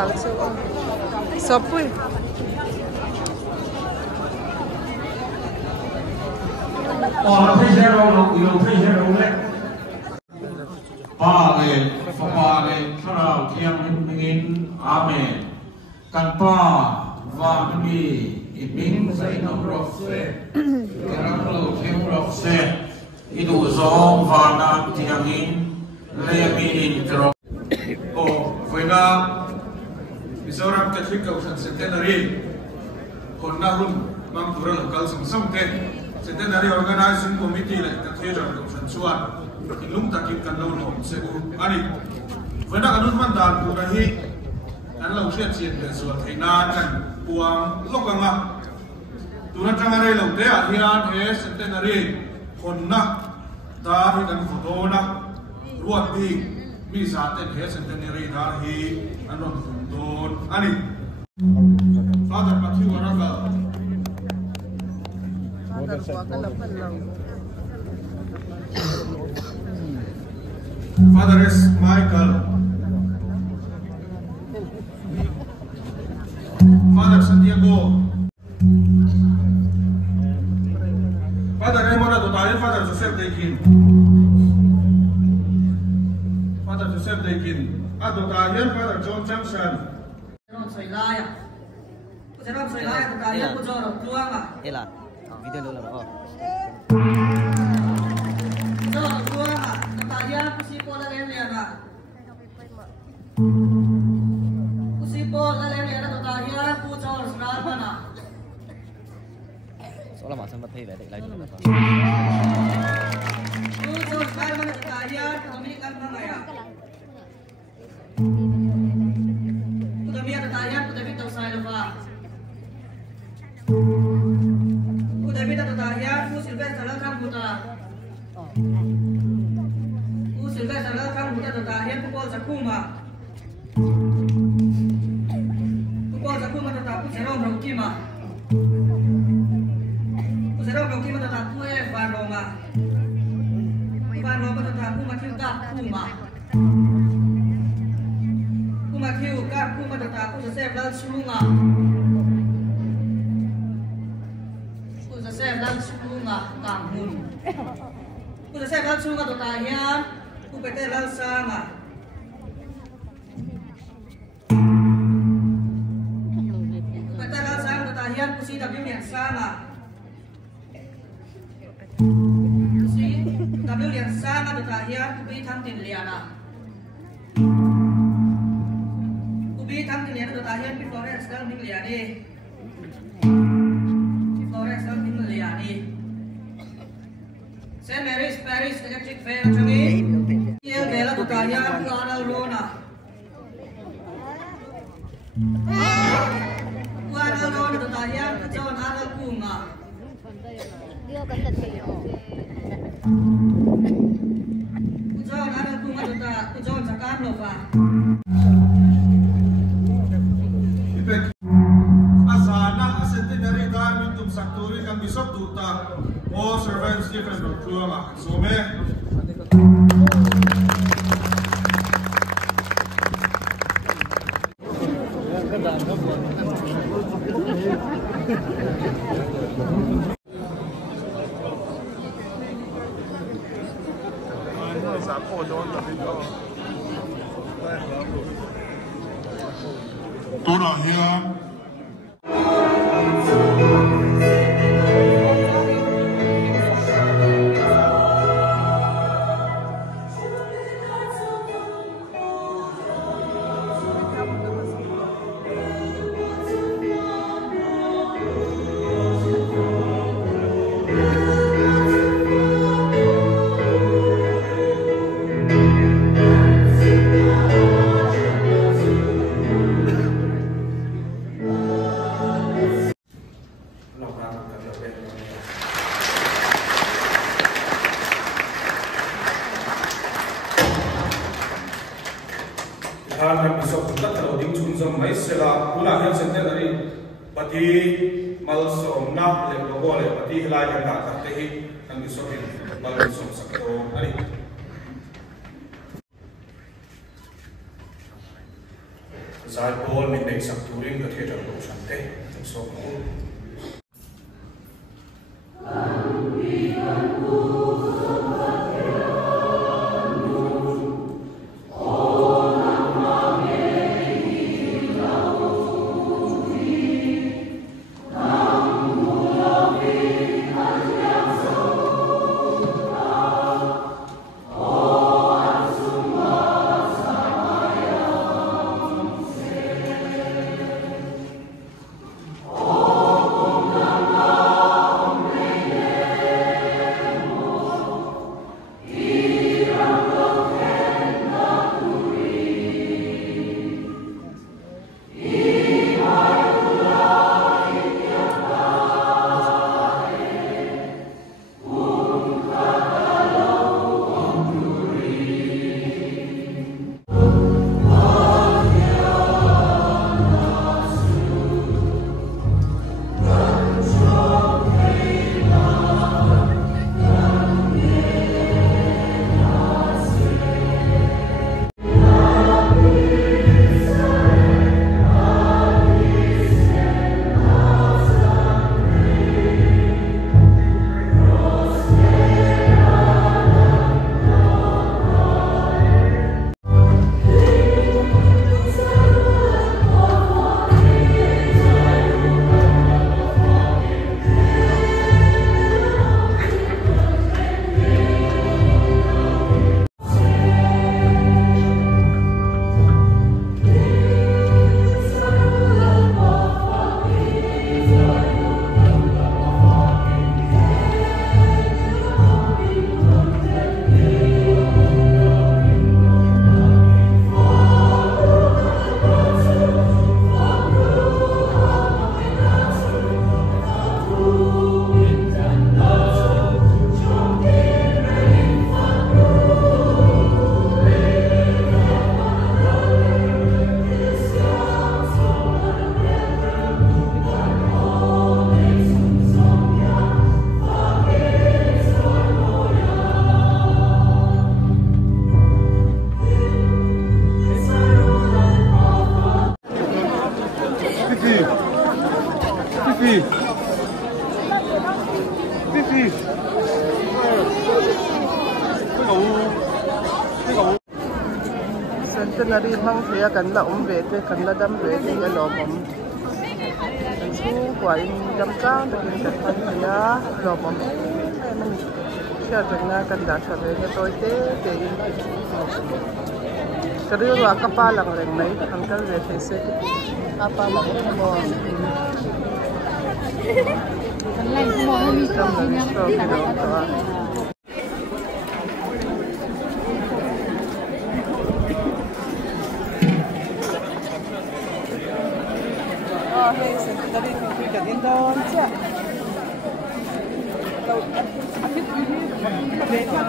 lal chu sopui thấy xe đâu nó thấy xe đâu đấy ba này sao nào thiêng mình amen căn ba và mình mình sẽ nấu rau xe cái rau lâu thiêng rau xe itu zong và nam thiêng in lấy mình trộn ô với na Mizoram Catholic Council Centenary kon na hun mang turang local sam te Centenary Organizing Committee le Cathedral Council chuan ilung takin kan lo nom se u ani với na kanun man dan tu na hi an lo sia chien le so theina kan puang lokanga tu na tangare lo te a hian he Centenary kon na da hi kan photo na ruat bi mi sa ten he Centenary da hi anon don ani Father Matthew Aragal Father S. Michael Father Santiago Father Raymond Adotayan Father Joseph Daikin Father Joseph Daikin Adotayan Father John Johnson Ela, video dulu lah. Soalnya masa mati lah, lagi dulu. Saint Mary's Parish Electric Fair Changi. Iya, bela tutanya Kuala Rona. Kuala Rona tutanya John Aral Kuma. Dia kata dia. John Aral Kuma tuta John Sakan Lova. Asana Centenary Diamond tum Sakturi kan bisop tuta all servants different from Tuama. So me Tuna here. Pati malsom na le logo le pati hilai kan ta ta te hi kan bisokin malsom sakto ari zai bol min nei sak turin ka the ro sante so Centenary mang thea kan la ve te kan la dam ve te lo mom kan su kwai dam ka de kan pan thea lo mom man sia na kan da sa ve toi te kari wa ka pa lang reng mai ang kal ve te se ka pa lang mo kan lai mo mi so ni hey Centenary movie kan indon sia tau apit ini mereka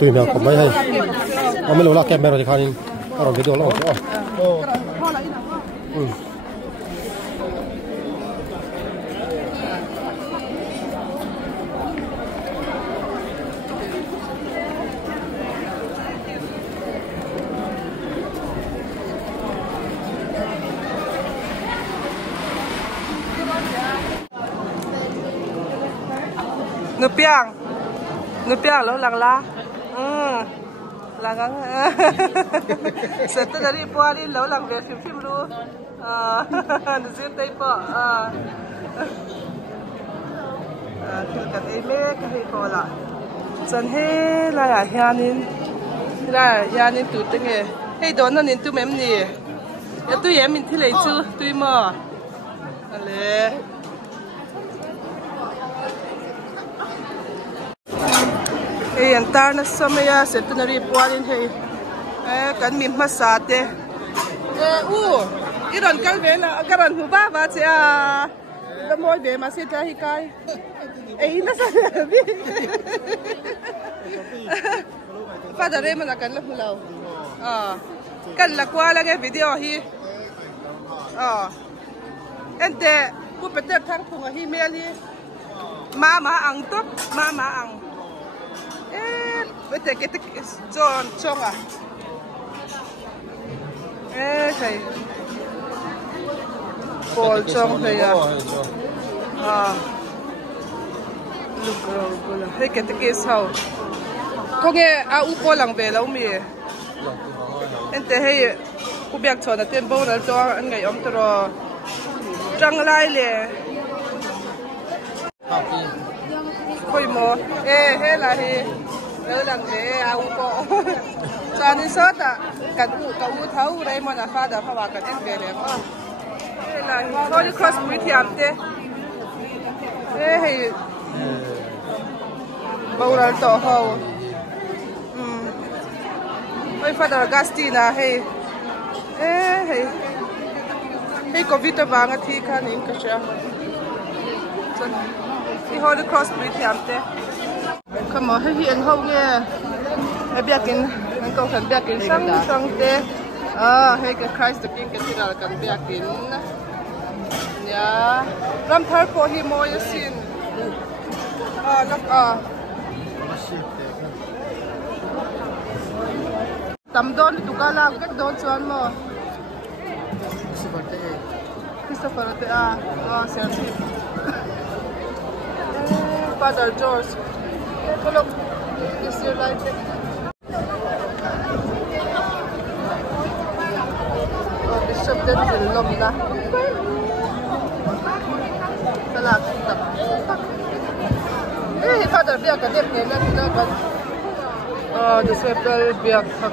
tùy mèo cầm mấy hayไม่รู้ละแกแมวจะทานเราไปดูแล้วNụ piang lo lang la lang Centenary pualin lo lang ve phim lu nu zin tai po thil kan ei me ka hei ko la chan he la ya hianin tu te nge hei don nin tu mem ni ya tu yem min thilei chu tui mo ale yang tarna samaya Centenary pualin hei kan mi masate iron kalvela garan huba ba cha da moi be ma se ta hi kai na sa bi fa da re mana kan la hulau kan la kwala ge video hi ente ku peter thang phunga hi mel hi mama ang top mama ang bete cái John chong à thầy Paul chong thầy à lúc rồi hay cái sao có nghe u Paul lang về lâu mi anh thấy hay u biết cho nó tiền bao nhiêu cho anh ngày ông tro trăng lại le khôi mò hay là hay đỡ lần thế u có cho nên sót à cả u thấu đây mà là pha đã pha vào cái em về này hay là Holy Cross mới thiam thế hay bao lần tổ hậu hay Father Augustina hay có vita vàng thì khăn in cái sao thì Holy Cross mới thiam thế không mà hay hiện hậu nghe hay biết cái anh câu thần biết cái sang thế hay cái Christ the King cái gì là cần biết cái nhá ram thar po hi mo yasin tam don tu ka la ka don chuan mo Christopher te serti Father George kolok is your life Bishop den lom na là tập Father biak cái đẹp này là cái the Swepel biak thằng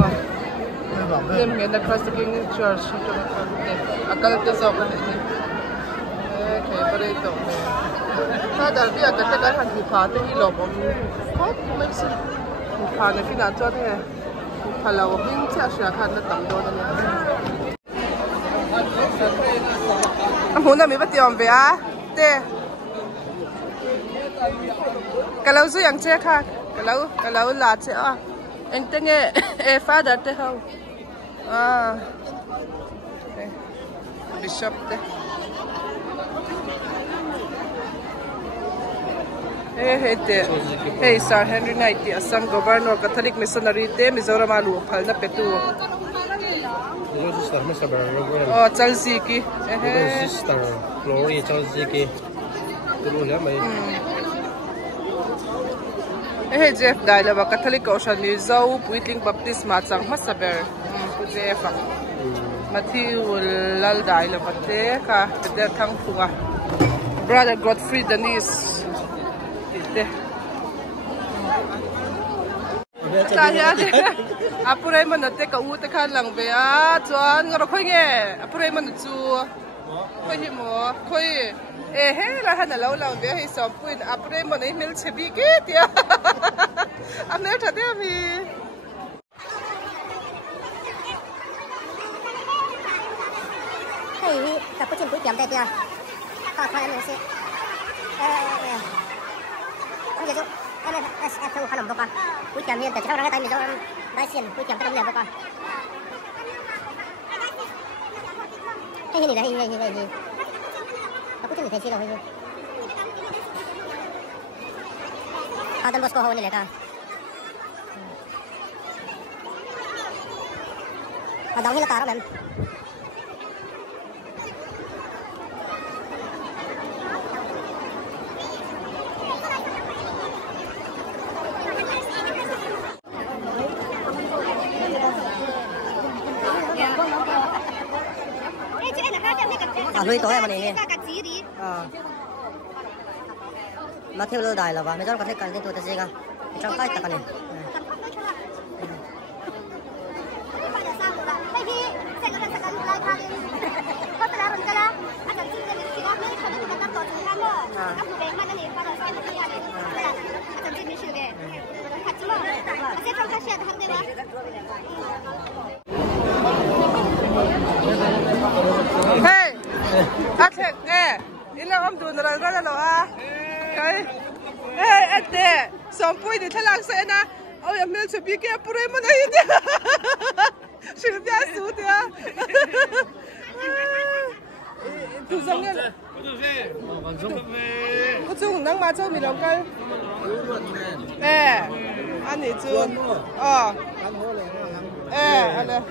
dem này là Christ the King Church cho nó cái akal cái dọc này cái bơi tàu này Father biak cái hàng thị phá thì lộp ông có mấy sự phá này khi nào cho thế phá là ông hình chắc sẽ khăn nó tầm đôi này anh muốn làm gì bắt tiền về à thế kalau tu yang cek ha kalau lah cek anh tengok Father teh hau Bishop teh Sir Henry Knight Assam Governor Catholic Missionary te Mizoram alu phal na petu Chelsea ki sister Glory Chelsea ki tulu le mai Jeff Dailava Catholic Ocean Museum Puitling Baptist Machang Masaber Jeff Matthew Lal Dailava te ka Peter Thang Phunga Brother Godfrey Denise ite Apurai man te ka u te khan lang be chuan ngor khoi nge apurai man chu khoi hi mo khoi he la han lo lang be hi som puin apurai man ei mil chebi ke tia amne tha de mi hey ka puchin pui tiam te tia ka kha em se anh giờ anh em thâu khăn bọc à pui tiam hiện tại trong cái tay mình cho đại diện pui tiam trong liền bọc à cái này là cái aku tuh nggak sih loh ini. Ada bos kohon ini kan. Ada orang yang taruh men. Lui tối em này mà theo lơ đài là vào mấy cháu có thể cần đến tôi gì cả trong tay ta cần này Hey, Athlet, ilang om dun ral lo okay. Ate, sampui di thalang sa na. Oh, yung mil sa bigay pure mo na yun. Sino dia su dia. Tu zang có chung nắng mà chung mình đâu cái anh này chung anh này